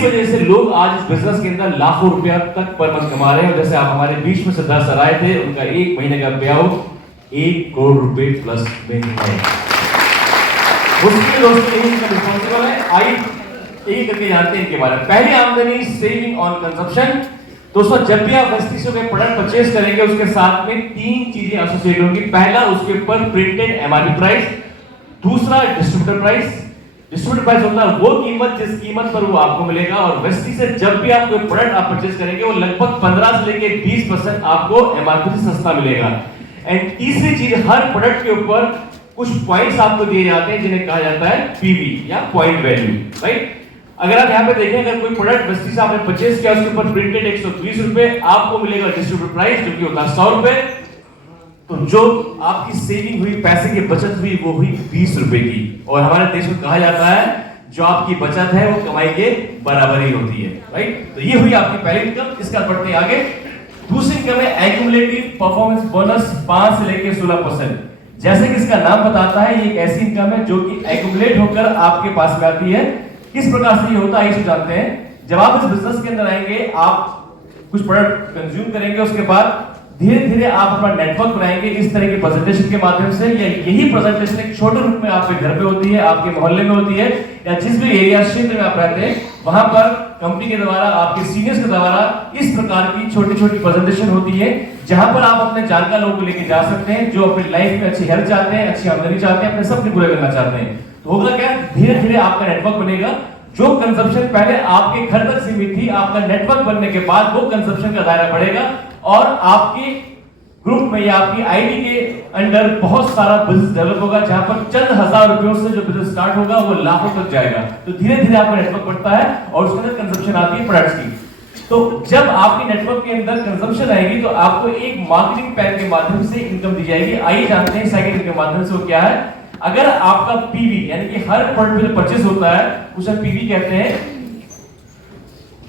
इसी वजह से लोग आज इस बिजनेस के अंदर लाखों रुपया तक पर मंथ कमा रहे हैं। जैसे आप हमारे बीच में सिद्धार्थ सर आए थे, उनका 1 महीने का पे आउट 1 करोड़ रुपए प्लस में है। उसके दोस्तों यही इनका रिस्पॉन्सिबल है। आई यही करके जानते हैं इनके बारे में। पहली आमदनी सेविंग ऑन कंजप्शन। दोस्तों जब भी आप वेस्टी से कोई प्रोडक्ट परचेज करेंगे उसके साथ में 3 चीजें एसोसिएट होंगी। पहला, उसके ऊपर प्रिंटेड एमआरपी प्राइस। दूसरा, डिस्ट्रीब्यूटर प्राइस। डिस्ट्रीब्यूटर प्राइस होता है वो कीमत जिस कीमत पर वो आपको मिलेगा। और वेस्टी से जब भी आप कोई प्रोडक्ट आप परचेज करेंगे वो लगभग 15 से लेके 20% आपको एमआरपी से सस्ता मिलेगा। एंड तीसरी चीज, हर प्रोडक्ट के ऊपर कुछ पॉइंट्स आपको दिए जाते हैं जिन्हें कहा जाता है पीवी या पॉइंट वैल्यू, राइट। अगर आप यहाँ पे देखें, अगर कोई प्रोडक्ट वेस्टी से आपने परचेज किया उसके ऊपर प्रिंटेड 120 रुपए, आपको मिलेगा डिस्ट्रीब्यूटर प्राइस जो कि होता है 100 रुपए। तो जो आपकी सेविंग हुई, पैसे की बचत हुई, वो हुई 20 रुपए की। और हमारे देश में कहा जाता है जो आपकी बचत है वो कमाई के बराबर ही होती है, राइट। तो ये हुई आपकी पहली इनकम। इसका बढ़ते हैं आगे। दूसरी इनकम है एक्यूमुलेटिव परफॉर्मेंस बोनस 5 से लेकर 16%। जैसे कि इसका नाम बताता है, ये एक ऐसी इनकम है जो कि एक्यूमुलेट होकर आपके पास में आती है। किस प्रकार से ये होता है ये जानते हैं। जब आप इस बिजनेस के अंदर आएंगे, आप कुछ प्रोडक्ट कंज्यूम करेंगे, उसके बाद धीरे धीरे आप अपना नेटवर्क बनाएंगे इस तरह की प्रेजेंटेशन के माध्यम से। या यही प्रेजेंटेशन एक छोटे रूप में आपके घर पे होती है, आपके मोहल्ले में होती है, या जिस भी एरिया क्षेत्र में आप रहते हैं वहां पर कंपनी के द्वारा, आपके सीनियर्स के द्वारा इस प्रकार की छोटी छोटी प्रेजेंटेशन होती है, जहां पर आप अपने जानकार लोगों को लेकर जा सकते हैं जो अपनी लाइफ में अच्छी हेल्थ चाहते हैं, अच्छी आमदनी चाहते हैं, अपने सपने पूरे करना चाहते हैं। तो होगा क्या, धीरे धीरे आपका नेटवर्क बनेगा। जो कंजप्शन पहले आपके घर तक सीमित थी, आपका नेटवर्क बनने के बाद वो कंजप्शन का दायरा बढ़ेगा और आपके ग्रुप में या आपकी आईडी के अंडर बहुत सारा बिजनेस डेवलप होगा, जहां पर चंद हजार रुपयों से जो बिजनेस स्टार्ट होगा वो लाखों तक जाएगा। तो धीरे धीरे आपका नेटवर्क बढ़ता है और उसके अंदर कंजप्शन आती है प्रोडक्ट्स की। तो जब आपके नेटवर्क के अंदर कंजप्शन आएगी तो आपको एक मार्केटिंग प्लान के माध्यम से इनकम दी जाएगी। आइए जानते हैं सेकंड के माध्यम से वो क्या है। अगर आपका पीवी यानी कि हर प्रोडक्ट जो परचेज होता है उसे पीवी कहते हैं।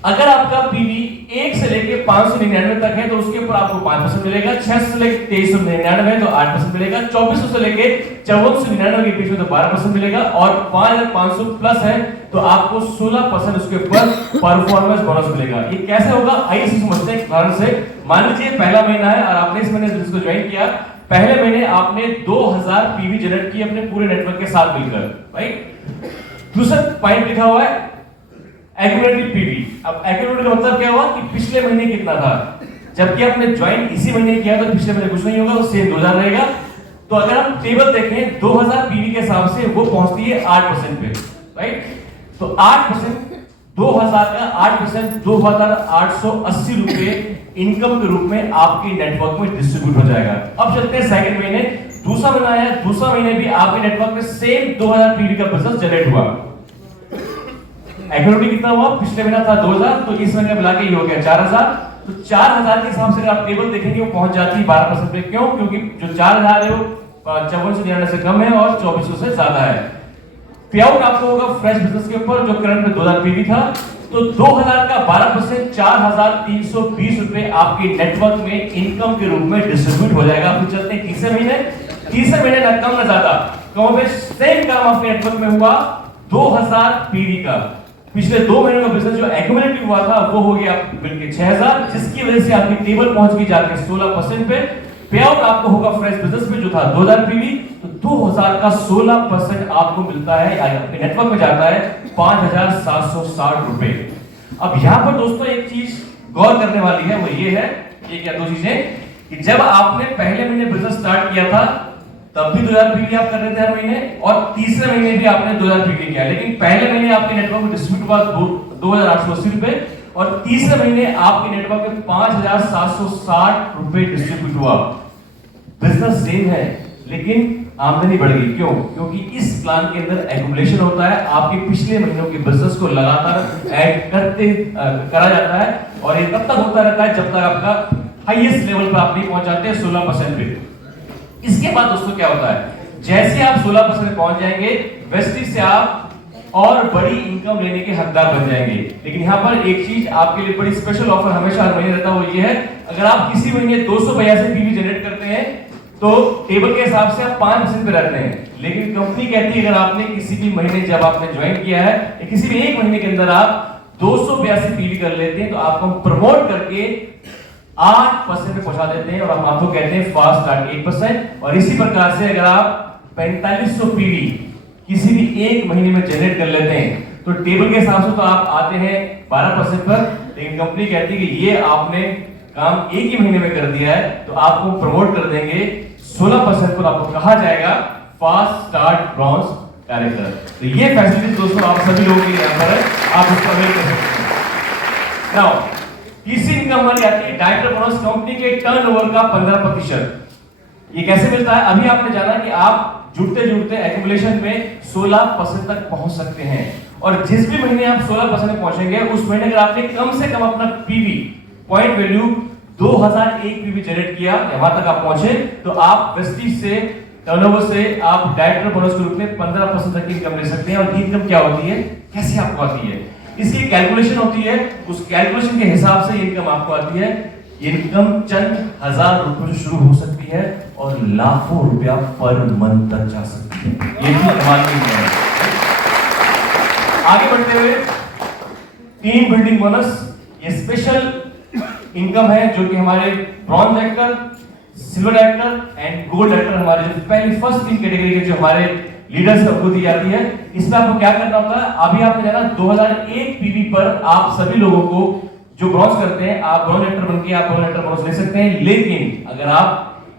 अगर आपका पीवी 1 से लेके 599 तक है तो उसके ऊपर आपको 5% मिलेगा। 6 से लेके 2399 तो 8% मिलेगा। 2400 से लेके 5499 के बीच में तो 12% मिलेगा। और 5500 प्लस है तो आपको 16% उसके ऊपर परफॉर्मेंस बोनस मिलेगा। ये कैसे होगा आइए समझते हैं उदाहरण से। मान लीजिए पहला महीना है और आपने इस महीने बिजनेस को ज्वाइन किया। पहले महीने आपने 2000 पीवी जनरेट किए अपने पूरे नेटवर्क के साथ मिलकर, राइट। दूसरा पॉइंट लिखा हुआ है एक्यूमुलेटिव पीवी। अब एक्यूमुलेटिव का मतलब क्या हुआ कि पिछले महीने कितना था, जबकि आपने ज्वाइन इसी महीने किया तो पिछले महीने कुछ नहीं होगा, तो सेम 2000 रहेगा। तो अगर हम टेबल देखें 2000 पीवी के हिसाब से वो पहुंचती है 8% पे, राइट। तो 8% 2000 का 8% 2880 रुपए इनकम के रूप में आपके नेटवर्क में डिस्ट्रीब्यूट हो जाएगा। अब चलते हैं सेकंड महीने। दूसरा महीना है, दूसरा महीने भी आपके नेटवर्क में सेम 2000 पीवी का बिजनेस जनरेट हुआ। एक्यूमुलेटिव कितना हुआ, पिछले महीना था 2000 तो इस महीने मिला के ये हो गया 4000। तो 4000 के हिसाब से अगर आप टेबल देखेंगे वो पहुंच जाती है 12% पे। क्यों? क्योंकि जो 4000 है वो 5499 से कम है और 2400 से ज्यादा है। पे आउट आपको होगा फ्रेश बिजनेस के ऊपर जो करंट में 2000 पीवी था। तो 2000 का 12% 4320 रुपए आपके नेटवर्क में इनकम के रूप में डिस्ट्रीब्यूट हो जाएगा। फिर चलते हैं तीसरे महीने। तीसरे महीने ना कम ना ज्यादा, कम में सेम काम आपके नेटवर्क में हुआ 2000 पीवी का। पिछले 2 महीनों का बिजनेस जो एक्यूमुलेटिव हुआ था वो हो गया बिल्कुल 6000, जिसकी वजह से आपकी टेबल पहुंच गई जाके 16% पे। पे आउट आपको होगा फ्रेश बिजनेस में जो था 2000 पीवी। तो 2000 का 16% आपको मिलता है या आपके नेटवर्क में जाता है 5760 रुपए। अब यहां पर दोस्तों एक चीज गौर करने वाली है, वो ये है, ये क्या 2 चीजें, कि जब आपने पहले महीने बिजनेस स्टार्ट किया था तब भी 2000 पीवी आप कर रहे थे हर महीने, और तीसरे महीने भी आपने 2000 पीवी किया। लेकिन पहले महीने आपके नेटवर्क में डिस्ट्रीब्यूट हुआ 2880 रुपए और तीसरे महीने आपके नेटवर्क में 5760 रुपए डिस्ट्रीब्यूट हुआ। बिजनेस सेम है लेकिन आमदनी बढ़ गई। क्यों? क्योंकि इस प्लान के अंदर एक्यूमुलेशन होता है। आपके पिछले महीनों के बिजनेस को लगातार ऐड करा जाता है और ये तब तक होता रहता है जब तक आपका हाईएस्ट लेवल पर आप नहीं पहुंच जाते 16% पे। इसके बाद दोस्तों क्या होता है, जैसे आप 16% पे पहुंच जाएंगे वेस्टी से आप और बड़ी इनकम लेने के हकदार बन जाएंगे। लेकिन यहाँ पर एक चीज आपके लिए बड़ी स्पेशल ऑफर हमेशा हर महीने रहता है, वो ये है, अगर आप किसी महीने 282 पीवी जनरेट करते हैं तो टेबल के हिसाब से आप 5% पे रहते हैं। लेकिन कंपनी कहती है अगर आपने किसी भी महीने जब आपने ज्वाइन किया है या किसी भी एक महीने के अंदर आप 282 पीवी कर लेते हैं तो आपको हम प्रमोट करके 8% पे पहुंचा देते हैं और हम आपको कहते हैं फास्ट स्टार्ट 8%। और इसी प्रकार से अगर आप 4500 पीवी किसी भी एक महीने में जनरेट कर लेते हैं तो टेबल के हिसाब से तो आप आते हैं 12% पर, लेकिन कंपनी कहती है कि ये आपने काम एक ही महीने में कर दिया है तो आपको प्रमोट कर देंगे 16% पर, आपको कहा जाएगा फास्ट स्टार्ट ब्रॉन्ज डायरेक्टर। तो ये फैसिलिटी दोस्तों आप सभी लोगों के लिए यहां पर है, आप उसको अवेल कर सकते हैं। नाउ तीसरी इनकम हमारी आती है डायरेक्टर बोनस, कंपनी के टर्नओवर का 15%। ये कैसे मिलता है? अभी आपने जाना कि आप जुड़ते जुड़ते एक्यूमुलेशन में 16% तक पहुंच सकते हैं और जिस भी महीने आप 16% में पहुंचेंगे उस महीने अगर आपने कम से कम अपना PV point value 2001 PV generate किया, वहां तक आप पहुंचे तो आप वेस्टीज से टर्नओवर से आप डायरेक्टर बोनस के रूप में 15% तक की इनकम ले सकते हैं। और इनकम क्या होती है, कैसे आपको आती है, इसकी कैलकुलेशन होती है, उस कैलकुलेशन के हिसाब से इनकम आपको आती है। इनकम चंद हजार रुपए से शुरू हो सकती है और लाखों रुपया पर मंथ तक जा सकती है। ये भी कमाल की इनकम है। आगे बढ़ते हुए टीम बिल्डिंग बोनस, ये स्पेशल इनकम है जो कि हमारे bronze director, silver director and gold director, हमारे जो पहली फर्स्ट तीन कैटेगरी के जो हमारे लीडर्स सबको दी जाती है। इसमें आपको क्या करना होता है, अभी आपने जाना 2001 पीवी पर आप सभी लोगों को जो ब्रॉन्ज करते हैं आप ब्रॉन्ज डायरेक्टर बनके आप ब्रॉन्ज डायरेक्टर बोनस ले सकते हैं। लेकिन अगर आप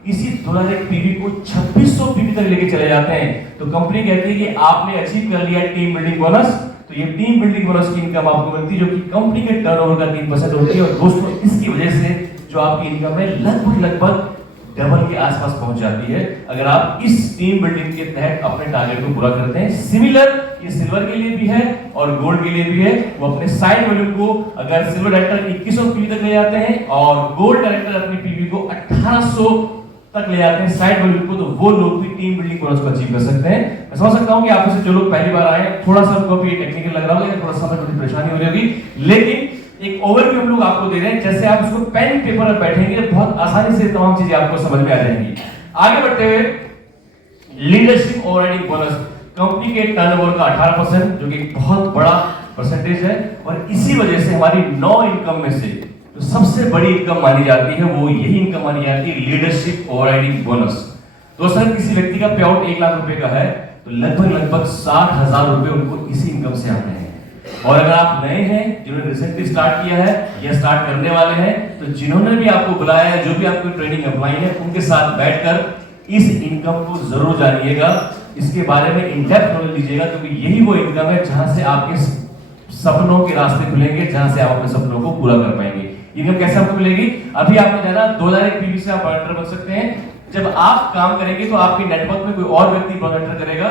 इसी 2001 पीवी को 2600 पीवी तक लेके चले जाते हैं तो कंपनी कहती है कि आपने अचीव कर लिया टीम बिल्डिंग बोनस। तो ये टीम बिल्डिंग बोनस की इनकम आपको मिलती है जो कि कंपनी के टर्नओवर का 3% होती है। और दोस्तों इसकी वजह से जो आपकी इनकम है लगभग डबल के आसपास पहुंच जाती है अगर आप इस टीम बिल्डिंग के तहत अपने टारगेट को पूरा करते हैं। सिमिलर ये सिल्वर के लिए भी है और गोल्ड के लिए भी है। वो अपने साइड वॉल्यूम को अगर सिल्वर डायरेक्टर 2100 पीवी तक ले जाते हैं और गोल्ड डायरेक्टर अपनी पीवी को 1800 तक ले जाते हैं साइड वॉल्यूम को, तो वो लोग भी टीम बिल्डिंग बोनस को अचीव कर सकते हैं। मैं समझ सकता हूं कि आप में से जो लोग पहली बार आए हैं थोड़ा सा उनको भी टेक्निकल लग रहा होगा, थोड़ा सा थोड़ी परेशानी हो रही होगी, लेकिन एक ओवरव्यू हम लोग आपको दे रहे हैं। जैसे आप उसको पेन पेपर पर बैठेंगे बहुत आसानी से तमाम चीजें आपको समझ में आ जाएंगी। आगे बढ़ते हुए लीडरशिप ओवरराइडिंग बोनस, कंपनी के टर्नओवर का 18% जो कि बहुत बड़ा परसेंटेज है और इसी वजह से हमारी 9 इनकम में से जो सबसे बड़ी इनकम मानी जाती है वो यही इनकम मानी जाती है लीडरशिप ओवरराइडिंग बोनस। दोस्तों किसी व्यक्ति का पे आउट 1 लाख रुपए का है तो लगभग 60,000 रुपए उनको इसी इनकम से आते हैं। और अगर आप नए हैं जिन्होंने रिसेंटली स्टार्ट किया है या स्टार्ट करने वाले हैं तो जिन्होंने भी आपको बुलाया है, जो भी आपको ट्रेनिंग अप्लाई है, उनके साथ बैठकर इस इनकम को जरूर जानिएगा, इसके बारे में इन डेप्थ नॉलेज लीजिएगा, क्योंकि यही वो इनकम है जहां से आपके सपनों के रास्ते खुलेंगे, जहां से आप अपने सपनों को पूरा कर पाएंगे। इनकम कैसे आपको मिलेगी? अभी आपने जाना 2001 पीवी से आप डायरेक्टर बन सकते हैं। जब आप काम करेंगे तो आपके नेटवर्क में कोई और व्यक्ति डायरेक्टर करेगा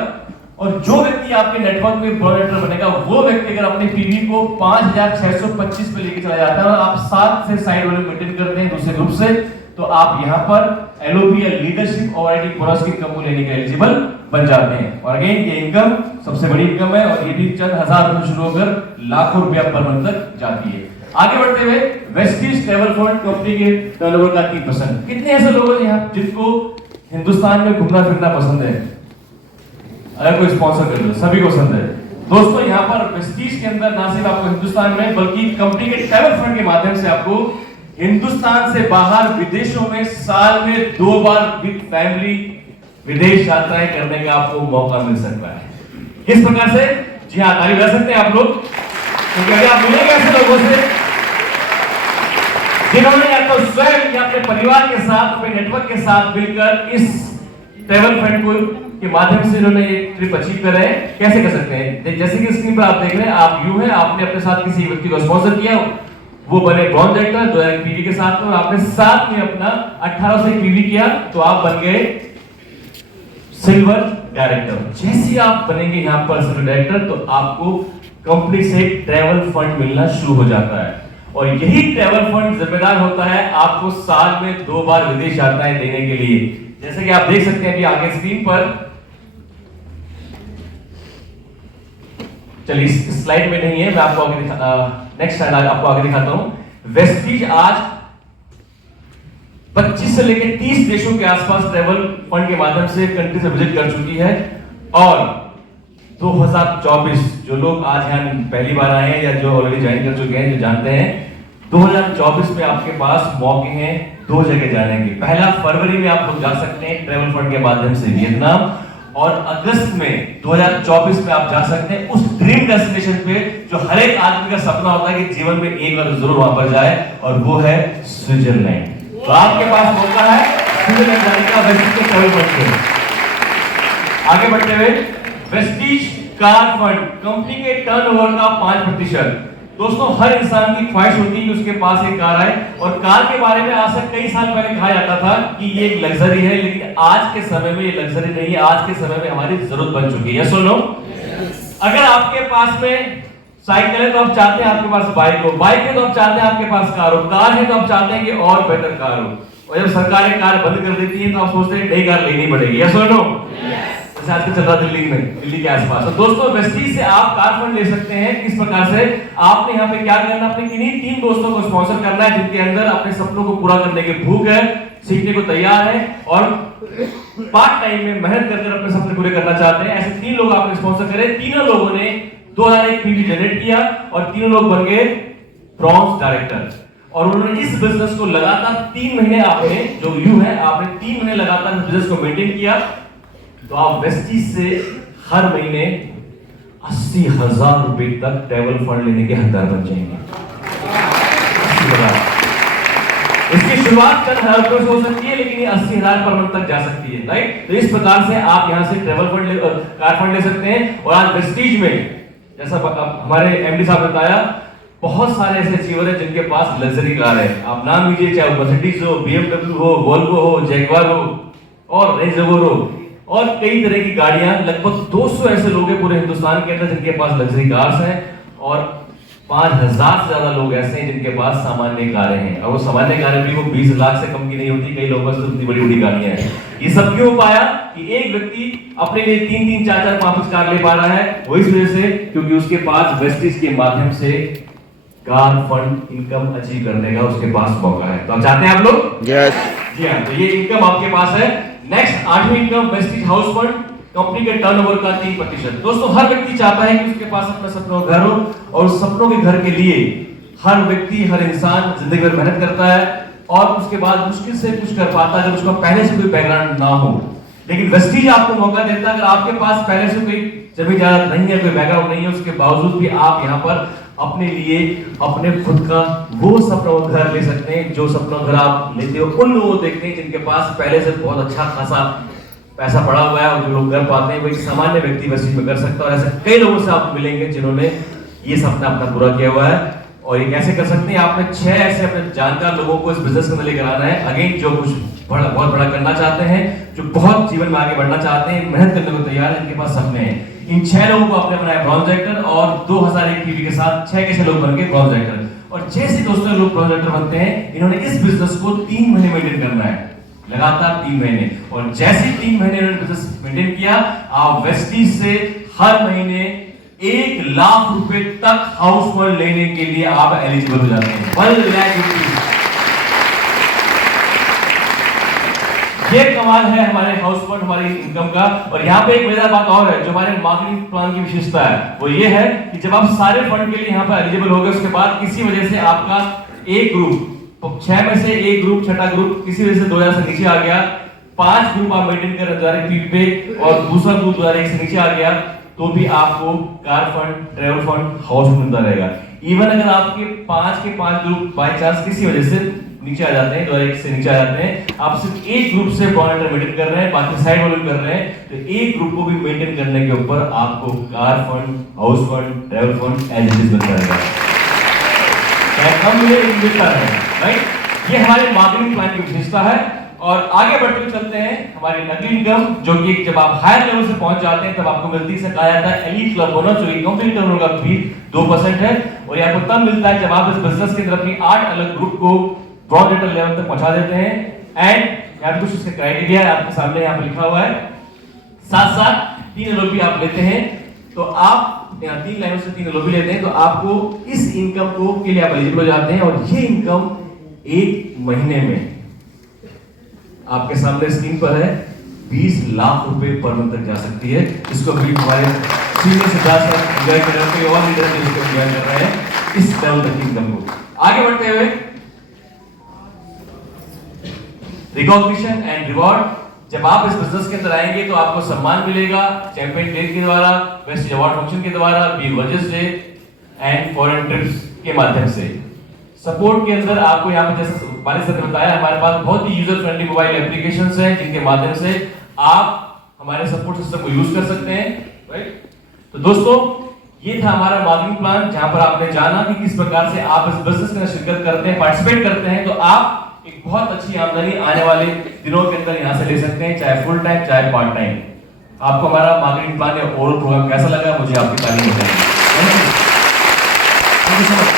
और जो व्यक्ति आपके नेटवर्क में डायरेक्टर बनेगा वो व्यक्ति अगर अपने पीवी को 5625 पे लेके चला जाता है और आप 7 से साइड वॉल्यूम मेंटेन करते हैं दूसरे ग्रुप से, तो आप यहां पर एलओपी या लीडरशिप ओवरराइडिंग बोनस की इनकम को लेने के एलिजिबल बन जाते हैं। और अगेन ये इनकम सबसे बड़ी इनकम है और ये भी चंद हजार रुपए शुरू होकर लाखों रुपया पर मंथ तक जाती है। आगे बढ़ते हुए वेस्टीज ट्रैवल फंड, कंपनी के टर्नओवर का 3%। कितने ऐसे लोग हैं यहाँ जिनको हिंदुस्तान में घूमना फिरना पसंद है? अगर कोई स्पॉन्सर कर लो, सभी को पसंद है। दोस्तों यहाँ पर वेस्टीज के अंदर ना सिर्फ आपको हिंदुस्तान में बल्कि कंपनी के ट्रैवल फंड के माध्यम से आपको हिंदुस्तान से बाहर विदेशों में साल में 2 बार विद फैमिली विदेश यात्राएं करने का आपको मौका मिल सकता है। किस प्रकार से? जी हाँ, तारीफ कर सकते हैं आप लोग, क्योंकि अगर आप मिलेंगे ऐसे लोगों से जिन्होंने या तो स्वयं या अपने परिवार के साथ अपने नेटवर्क के साथ मिलकर इस ट्रैवल फंड को के माध्यम से इन्होंने एक ट्रिप अचीव कर रहे हैं। कैसे कर सकते हैं? जैसे कि स्क्रीन पर आप देख रहे हैं, आप यूं हैं, आपने अपने साथ किसी व्यक्ति को स्पॉन्सर किया, वो बने ब्रॉन्ज डायरेक्टर 2001 पीवी के साथ में, और आपने साथ में अपना 1800 पीवी किया तो आप बन गए सिल्वर डायरेक्टर। जैसे आप बनेंगे यहां पर सिल्वर डायरेक्टर तो आपको कंपनी से ट्रैवल फंड मिलना शुरू हो जाता है और यही ट्रैवल फंड जिम्मेदार होता है आपको साल में 2 बार विदेश यात्राएं देने के लिए। जैसे कि आप देख सकते हैं अभी आगे स्क्रीन पर, चलिए इस स्लाइड में नहीं है, मैं आपको आगे नेक्स्ट स्लाइड आपको आगे दिखाता हूं। वेस्टीज आज 25 से लेकर 30 देशों के आसपास ट्रैवल फंड के माध्यम से कंट्री से विजिट कर चुकी है और 2024 जो लोग आज यहाँ पहली बार आए हैं या जो ऑलरेडी ज्वाइन कर चुके हैं, जो जानते हैं 2024 में आपके पास मौके हैं 2 जगह जाने के। पहला फरवरी में आप लोग जा सकते हैं ट्रैवल फंड के माध्यम से वियतनाम, और अगस्त में 2024 में आप जा सकते हैं उस ड्रीम डेस्टिनेशन पे जो हर एक आदमी का सपना होता है कि जीवन में एक बार जरूर वहां पर जाए, और वो है स्विट्जरलैंड। तो आपके पास मौका है स्विट्जरलैंड जाने का वेस्टीज के ट्रैवल फंड से। आगे बढ़ते हुए वेस्टीज कार फंड कंपनी के टर्नओवर का 5%। दोस्तों हर इंसान की ख्वाहिश होती है कि उसके पास एक कार आए, और कार के बारे में आज से कई साल पहले कहा जाता था कि ये एक लग्जरी है, लेकिन आज के समय में ये लग्जरी नहीं है, आज के समय में हमारी जरूरत बन चुकी है। सुनो, अगर आपके पास में साइकिल है तो आप चाहते हैं आपके पास बाइक हो, बाइक है तो आप चाहते हैं आपके पास कार हो, कार है तो आप चाहते हैं कि और बेटर कार हो, और जब सरकार एक कार बंद कर देती है तो आप सोचते हैं नई कार लेनी पड़ेगी। या सुनो, जैसे आजकल चल रहा दिल्ली में, दिल्ली के आसपास। तो दोस्तों वेस्टीज से आप कार फंड ले सकते हैं। किस प्रकार से? आपने यहाँ पे क्या करना, अपने किन्हीं 3 दोस्तों को स्पॉन्सर करना है जिनके अंदर अपने सपनों को पूरा करने की भूख है, सीखने को तैयार है और पार्ट टाइम में मेहनत कर अपने सपने पूरे करना चाहते हैं। ऐसे 3 लोग आपने स्पॉन्सर करे। तीनों लोगों ने 2001 पीवी जनरेट किया और तीनों लोग बन गए ब्रॉन्ज डायरेक्टर, और उन्होंने इस बिजनेस को लगातार 3 महीने, आपने जो यू है आपने 3 महीने लगातार इस बिजनेस को मेंटेन किया। तो आप वेस्टीज से हर महीने 80,000 रुपए तक ट्रैवल फंड लेने के हकदार बन जाएंगे। इसकी शुरुआत चंद हजार रुपए से हो सकती है, लेकिन ये 80,000 पर मंथ तक जा सकती है, राइट। तो इस प्रकार से आप यहां से ट्रैवल फंड कार फंड ले सकते हैं। और आज वेस्टीज में जैसा हमारे एमडी साहब ने बताया, बहुत सारे ऐसे अचीवर हैं जिनके पास लग्जरी कार है। आप नाम लीजिए, चाहे मर्सिडीज हो, BMW हो, वोल्वो हो, जैगवार हो और रेंज रोवर हो, और कई तरह की गाड़ियां। लगभग 200 ऐसे लोग हैं पूरे हिंदुस्तान के अंदर जिनके पास लग्जरी कार्स हैं, और 5,000 से ज्यादा लोग ऐसे हैं जिनके पास सामान्य कारें हैं। और वो सामान्य कारें भी वो 20 लाख से कम की नहीं होती, कई लोगों पास इतनी बड़ी बड़ी गाड़ियां हैं। ये सब क्यों पाया कि एक व्यक्ति अपने लिए 3-3, 4-4, 5 कार ले पा रहा है? वो इस वजह से क्योंकि उसके पास वेस्टीज के माध्यम से कार फंड इनकम अचीव करने का उसके पास मौका है। तो आप चाहते हैं आप लोग? यस। जी हाँ, तो ये इनकम आपके पास है। नेक्स्ट 8वीं income Vestige house fund company के टर्नओवर का 3%। दोस्तों हर व्यक्ति चाहता है कि उसके पास अपना सपनों का घर हो, और सपनों के घर के लिए हर व्यक्ति, हर इंसान जिंदगी भर मेहनत करता है और उसके बाद मुश्किल से कुछ कर पाता है अगर उसका पहले से कोई बैकग्राउंड ना हो। लेकिन वेस्टीज आपको मौका देता है, अगर आपके पास पहले से कोई जमीन जायदाद नहीं है, कोई बैकग्राउंड नहीं है, उसके बावजूद भी आप यहाँ पर अपने लिए अपने खुद का वो सपना घर ले सकते हैं। जो सपना घर आप लेते हो उन लोगों को देखते हैं जिनके पास पहले से बहुत अच्छा खासा पैसा पड़ा हुआ है, और जो लोग कर पाते हैं वो एक सामान्य व्यक्ति वेस्टीज में कर सकता है। और ऐसे कई लोगों से आप मिलेंगे जिन्होंने ये सपना अपना पूरा किया हुआ है। और ये कैसे कर सकते हैं? आपने 6 ऐसे अपने जानकार लोगों को इस बिजनेस में लेकर आना है। अगेन जो कुछ बहुत बड़ा करना चाहते हैं, जो बहुत जीवन में आगे बढ़ना चाहते हैं, मेहनत करने को तैयार है, जिनके पास सपने हैं, इन 6 लोगों को आपने बनाया ब्रॉन्ज डायरेक्टर, और 2001 पीवी के साथ 6 के 6 लोग बन गए ब्रॉन्ज डायरेक्टर। और जैसे दोस्तों लोग ब्रॉन्ज डायरेक्टर बनते हैं, इन्होंने इस बिजनेस को 3 महीने मेंटेन करना है, लगातार 3 महीने। और जैसे 3 महीने इन्होंने बिजनेस मेंटेन किया, आप वेस्टीज से हर महीने 1 लाख रुपए तक हाउस फंड लेने के लिए आप एलिजिबल हो जाते हैं। 1 लाख रुपए। ये कमाल है हमारे हाउस फंड, हमारी इनकम का। और यहाँ पे एक मजेदार बात और है जो हमारे मार्केटिंग प्लान की विशेषता है, वो ये है कि जब आप सारे फंड के लिए यहाँ पर एलिजिबल हो गए, उसके बाद किसी वजह से आपका एक ग्रुप, 6 में से एक ग्रुप, छठा ग्रुप किसी वजह से 2000 से नीचे आ गया, 5 ग्रुप आप मेंटेन कर रहे हैं पीवी पे, और दूसरा ग्रुप 2001 से नीचे आ गया, तो भी आपको car fund, travel fund, house fund मिलता रहेगा। इवन अगर आपके 5 के 5 ग्रुप बाय चांस किसी वजह से नीचे आ जाते हैं, 2001 से नीचे आ जाते हैं, आप सिर्फ एक ग्रुप से ब्रॉन्ज मेंटेन कर रहे हैं, बाकी साइड वाले कर रहे हैं, तो एक ग्रुप को भी मेंटेन करने के ऊपर आपको car fund, house fund, travel fund as it is मिलता रहेगा। हम ये मिलता है, राइट। ये हमारे मार्केटिंग प्लान की विशेषता है। और आगे बढ़ते हुए चलते हैं हमारी अगली इनकम, जो कि जब आप हायर लेवल से पहुंच जाते हैं तब आपको मिलती है, इसे कहा जाता है एलीट क्लब बोनस, जो कि कंपनी टर्नओवर का भी 2% है। और ये आपको तब मिलता है जब आप इस बिजनेस के अंदर अपनी 8 अलग ग्रुप को ब्रॉन्ज डायरेक्टर लेवल तक पहुंचा देते हैं। एंड यहाँ पे कुछ इसके क्राइटेरिया है आपके सामने यहाँ पे लिखा हुआ है। साथ साथ 3 LLP आप लेते हैं, तो आप यहाँ 3 लाइनों से 3 LLP लेते हैं, तो आपको इस इनकम को के लिए आप एलिजिबल हो जाते हैं। और ये इनकम 1 महीने में आपके सामने स्क्रीन पर है 20 लाख रुपए पर मंथ तक जा सकती है। इसको भी हमारे सीनियर सिद्धार्थ सर एंजॉय कर रहे हैं, कोई और लीडर जो इसको एंजॉय कर रहे हैं इस लेवल तक की इनकम को। आगे बढ़ते हुए रिकॉग्निशन एंड रिवॉर्ड। जब आप इस बिजनेस के अंदर आएंगे तो आपको सम्मान मिलेगा चैंपियन डे के द्वारा, वेस्टेज अवार्ड फंक्शन के द्वारा, बी वजस डे एंड फॉरेन ट्रिप्स के माध्यम से। सपोर्ट के अंदर आपको यहाँ पे जैसे बारिश सर ने बताया, हमारे पास बहुत ही यूजर फ्रेंडली मोबाइल एप्लीकेशंस हैं जिनके माध्यम से आप हमारे सपोर्ट सिस्टम को यूज कर सकते हैं, राइट। तो दोस्तों ये था हमारा मार्केटिंग प्लान, जहां पर आपने जाना कि किस प्रकार से आप इस बिजनेस में शिरकत करते हैं, पार्टिसिपेट करते हैं, तो आप एक बहुत अच्छी आमदनी आने वाले दिनों के अंदर यहां से ले सकते हैं, चाहे फुल टाइम चाहे पार्ट टाइम। आपको हमारा मार्केटिंग प्लान या ओवरऑल प्रोग्राम कैसा लगा, मुझे आपकी तारीफ बताइए। Thank you so much.